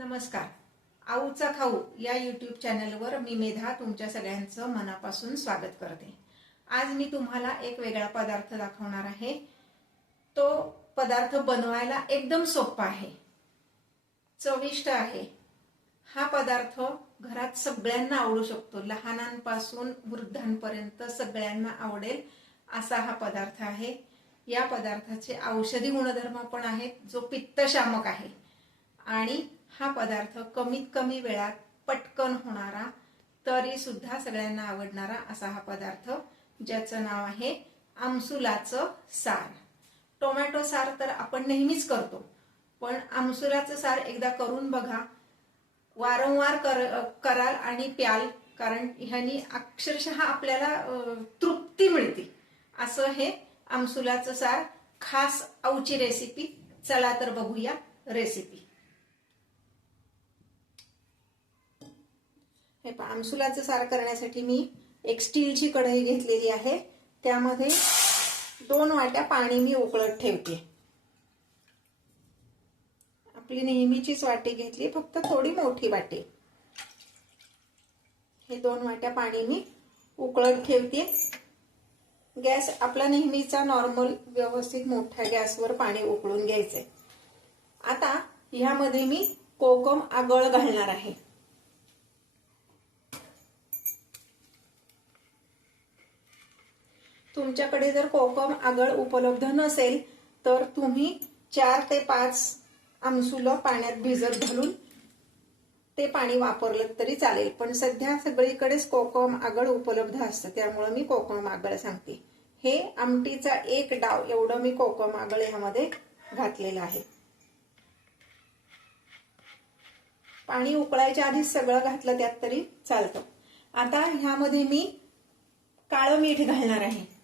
नमस्कार. आऊचा खाऊ या युट्यूब चॅनलवर मी मेधा तुमच्या सगळ्यांचं मनापासून स्वागत करते. आज मी तुम्हाला एक वेगळा पदार्थ दाखवणार आहे. तो पदार्थ बनवायला एकदम सोपा आहे. चविष्ट आहे. हा पदार्थ घरात सगळ्यांना आवडू शकतो. लहानांपासून वृद्धांपर्यंत सगळ्यांना आवडेल असा हा पदार्थ आहे. या पदार्थाचे औषधी गुणधर्म पण आहेत जो पित्तशामक आहे. आणि हा पदार्थ कमीत कमी वेळात पटकन होणारा तरी सुद्धा सगळ्यांना आवडणारा असा हा पदार्थ ज्याचं नाव आहे आमसुलाचं सार. टोमॅटो सार तर आपण नेहमीच करतो पण आमसुलाचं सार एकदा करून बघा. वारंवार कर कराल आणि प्याल कारण ह्यानी अक्षरशः आपल्याला तृप्ती मिळते. असं हे आमसुलाचं सार खास औची रेसिपी चला तर बघूया रेसिपी हे पहा आमसुलाचं सार करण्यासाठी मी एक स्टीलची कढई घेतलेली आहे. त्यामध्ये दोन वाट्या पाणी मी उकळत ठेवते. आपली नेहमीचीच वाटी घेतली फक्त थोडी मोठी वाटी. हे दोन वाट्या पाणी मी उकळत ठेवते. गॅस आपला नेहमीचा नॉर्मल व्यवस्थित मोठ्या गॅसवर पाणी उकळून घ्यायचंय. आता ह्यामध्ये मी कोकम आगळ घालणार आहे. तुमच्याकडे जर कोकम आगळ उपलब्ध नसेल तर तुम्ही चार ते पाच आमसुलं पाण्यात भिजत घालून ते पाणी वापरलं तरी चालेल. पण सध्या सगळीकडेच कोकम आगळ उपलब्ध असतं त्यामुळं मी कोकम आगळ सांगते. हे आमटीचा एक डाव एवढं मी कोकम आगळ ह्यामध्ये घातलेलं आहे. पाणी उकळायच्या आधी सगळं घातलं त्यात तरी चालतं. आता ह्यामध्ये मी काळं मीठ घालणार आहे.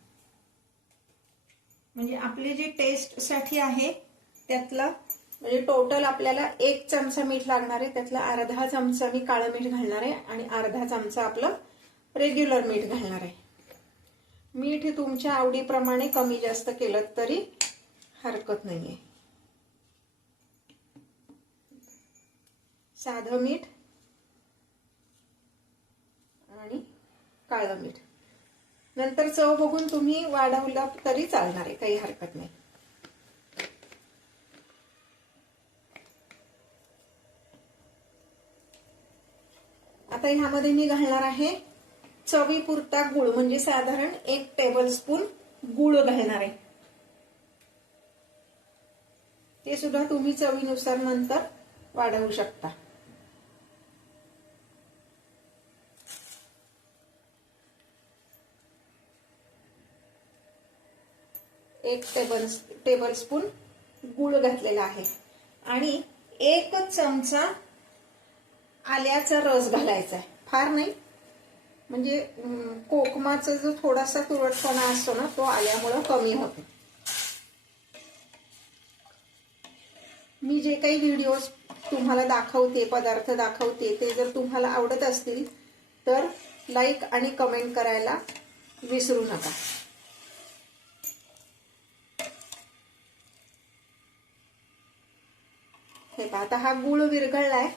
म्हणजे आपली जी टेस्टसाठी आहे त्यातलं म्हणजे टोटल आपल्याला एक चमचा मीठ लागणार आहे त्यातला अर्धा चमचा मी काळं मीठ घालणार आहे आणि अर्धा चमचा आपलं रेग्युलर मीठ घालणार आहे. मीठ हे तुमच्या आवडीप्रमाणे कमी जास्त केलं तरी हरकत नाहीये. साधं मीठ आणि काळं मीठ. नंतर चव बघून तुम्ही वाढवलं तरी चालणार आहे काही हरकत नाही. आता ह्यामध्ये मी घालणार आहे चवीपुरता गुळ म्हणजे साधारण एक टेबल स्पून गुळ घालणार आहे. ते सुद्धा तुम्ही चवीनुसार नंतर वाढवू शकता. एक टेबल टेबलस्पून गुळ घातलेला आहे. आणि एक चमचा आल्याचा रस घालायचा आहे. फार नाही. म्हणजे कोकमाचा जो थोडासा तुरटपणा असतो ना तो आल्यामुळं कमी होतो. मी जे काही व्हिडिओज तुम्हाला दाखवते पदार्थ दाखवते ते जर तुम्हाला आवडत असतील तर लाईक आणि कमेंट करायला विसरू नका. हे पहा आता हा गुळ विरघळलाय.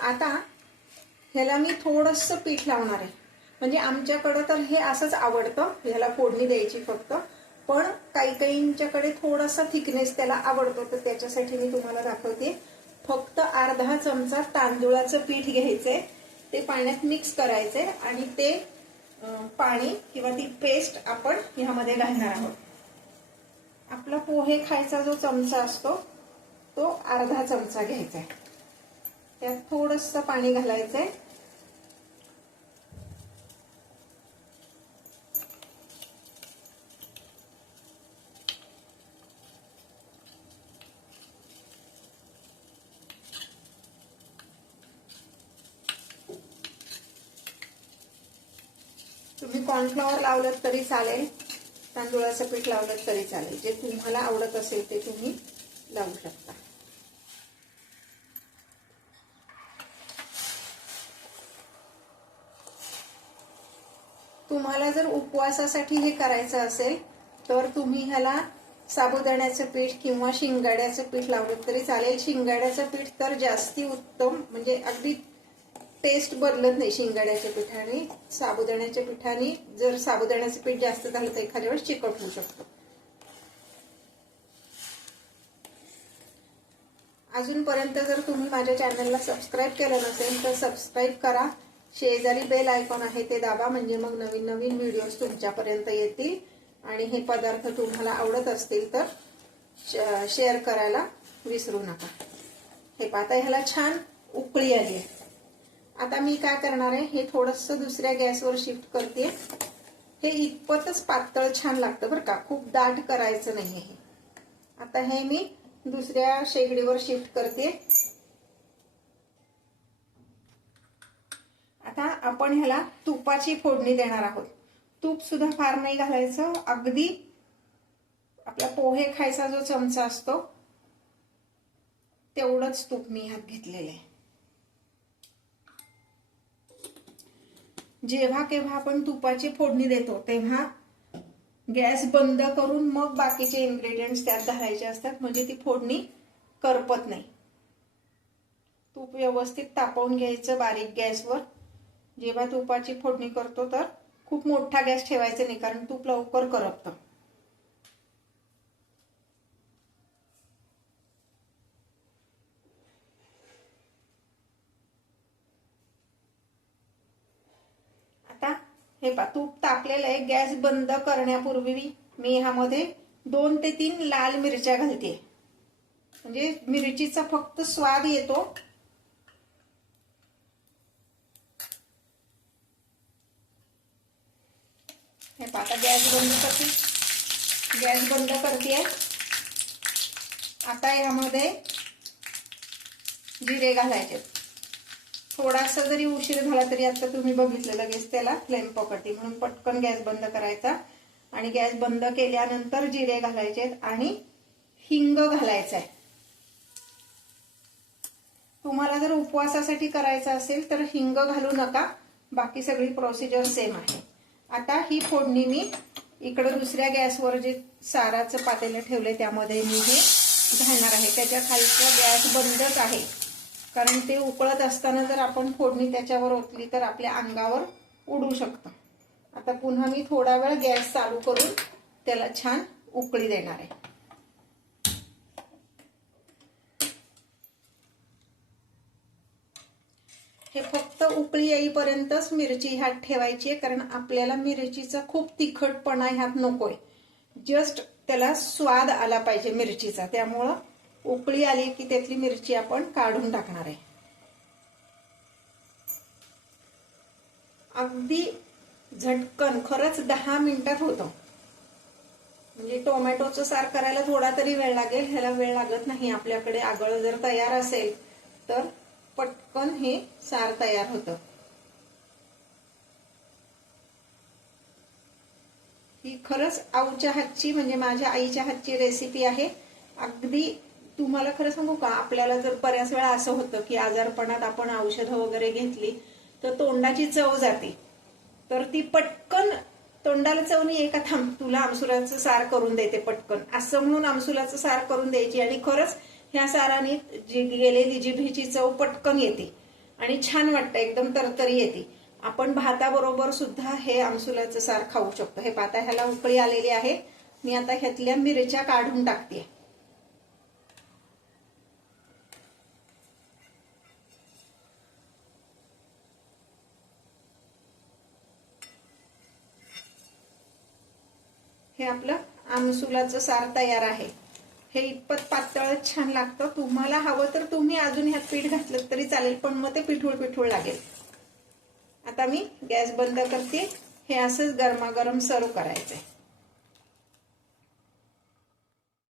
आता ह्याला मी थोडस पीठ लावणार आहे. म्हणजे आमच्याकडं तर हे असंच आवडतं ह्याला फोडणी द्यायची फक्त. पण काही काहींच्याकडे थोडासा थिकनेस त्याला आवडतो तर त्याच्यासाठी मी तुम्हाला दाखवते. फक्त अर्धा चमचा तांदुळाचं पीठ घ्यायचंय. ते पाण्यात मिक्स करायचंय आणि ते पाणी किंवा ती पेस्ट आपण ह्यामध्ये घालणार आहोत. आपला पोहे खायचा जो चमचा असतो तो अर्धा चमचा घ्यायचा आहे. त्यात थोडस पाणी घालायचंय. तुम्ही कॉर्नफ्लॉवर लावलं तरी चालेल. तांदूळाचं पीठ लावलं तरी चालेल. जे तुम्हाला आवडत असेल ते तुम्ही लावू शकता. तुम्हाला जर उपवासासाठी हे करायचं असेल तर तुम्ही ह्याला साबुदाण्याचं पीठ किंवा शिंगाड्याचं पीठ लावलं तरी चालेल. शिंगाड्याचं पीठ तर जास्ती उत्तम म्हणजे अगदी टेस्ट बदलत नाही शिंगाड्याच्या पिठाने. साबुदाण्याच्या पिठाने जर साबुदाण्याचं पीठ जास्त झालं तर एखाद्या वेळेस चिकट होऊ शकतो. अजूनपर्यंत जर तुम्ही माझ्या चॅनलला सबस्क्राईब केलं नसेल तर सबस्क्राईब करा. शेजारी बेल आयकॉन आहे ते दाबा म्हणजे मग नवीन नवीन व्हिडिओज तुमच्यापर्यंत येतील. आणि हे पदार्थ तुम्हाला आवडत असतील तर शेअर करायला विसरू नका. हे पाहता ह्याला छान उकळी आली आहे. आता मी काय करणार आहे हे थोडंसं दुसऱ्या गॅसवर शिफ्ट करते. हे इतपतच पातळ छान लागतं बरं का. खूप दाट करायचं नाही हे. आता हे मी दुसऱ्या शेगडीवर शिफ्ट करते. आता आपण ह्याला तुपाची फोडणी देणार आहोत. तूप सुद्धा फार नाही घालायचं. अगदी आपला पोहे खायचा जो चमचा असतो तेवढंच तूप मी ह्यात घेतलेलं आहे. जेव्हा केव्हा आपण तुपाची फोडणी देतो तेव्हा गॅस बंद करून मग बाकीचे इन्ग्रेडियंट्स त्यात घालायचे असतात. म्हणजे ती फोडणी करपत नाही. तूप व्यवस्थित तापवून घ्यायचं बारीक गॅसवर. जेव्हा तुपाची फोडणी करतो तर खूप मोठा गॅस ठेवायचा नाही कारण तूप लवकर करपतं. आता हे पा तूप तापलेलं आहे गॅस बंद करण्यापूर्वी मी ह्यामध्ये दोन ते तीन लाल मिरच्या घालते. म्हणजे मिरचीचा फक्त स्वाद येतो आता गॅस बंद करते. गॅस बंद करते. आता यामध्ये जिरे घालायचे. थोडासा जरी उशीर झाला तरी आता तुम्ही बघितलं लगेच त्याला फ्लेम पकडते म्हणून पटकन गॅस बंद करायचा. आणि गॅस बंद केल्यानंतर जिरे घालायचे आणि हिंग घालायचं आहे तुम्हाला जर उपवासासाठी करायचं असेल तर हिंग घालू नका. बाकी सगळी प्रोसिजर सेम आहे. आता ही फोडणी मी इकडं दुसऱ्या गॅसवर जे साराचं पातेलं ठेवले त्यामध्ये मी हे घालणार आहे. त्याच्या खालचा गॅस बंदच आहे. कारण ते उकळत असताना जर आपण फोडणी त्याच्यावर ओतली तर आपल्या अंगावर उडू शकतं. आता पुन्हा मी थोडा वेळ गॅस चालू करून त्याला छान उकळी देणार आहे. हे फक्त फक्त उकळी येईपर्यंतच मिरची ह्यात ठेवायची आहे कारण आपल्याला मिरचीचा खूप तिखटपणा ह्यात नकोय. जस्ट त्याला स्वाद आला पाहिजे मिरचीचा. त्यामुळं उकळी आली की त्यातली मिरची आपण काढून टाकणार आहे. अगदी झटकन खरंच दहा मिनिटात होतं. म्हणजे टोमॅटोचं सार करायला थोडा तरी वेळ लागेल ह्याला वेळ लागत नाही. आपल्याकडे आगळ जर तयार असेल तर पटकन हे सार तयार होतं. ही खरंच आऊच्या हातची म्हणजे माझ्या आईच्या हातची रेसिपी आहे. अगदी तुम्हाला खरं सांगू का आपल्याला जर बऱ्याच वेळा असं होतं की आजारपणात आपण औषधं वगैरे घेतली तर तोंडाची चव जाते. तर ती पटकन तोंडाला चव नाही एका थांब तुला आमसुलाचं सार करून देते पटकन. असं म्हणून आमसुलाचं सार करून द्यायची आणि खरंच ह्या साराने जी गेलेली जिभेची चव पटकन येते. आणि छान वाटतं एकदम तरतरी येते. आपण भाताबरोबर सुद्धा हे आमसुलाचं सार खाऊ शकतो. हे पाता ह्याला उकळी आलेली आहे. मी आता ह्यातल्या मिरच्या काढून टाकते. हे आपलं आमसुलाचं सार तयार आहे. हे इतपत पातळच छान लागतं. तुम्हाला हवं तर तुम्ही अजून ह्यात पीठ घातलं तरी चालेल पण मग ते पिठूळ पिठूळ लागेल. आता मी गॅस बंद करते. हे असंच गरमागरम सर्व करायचंय.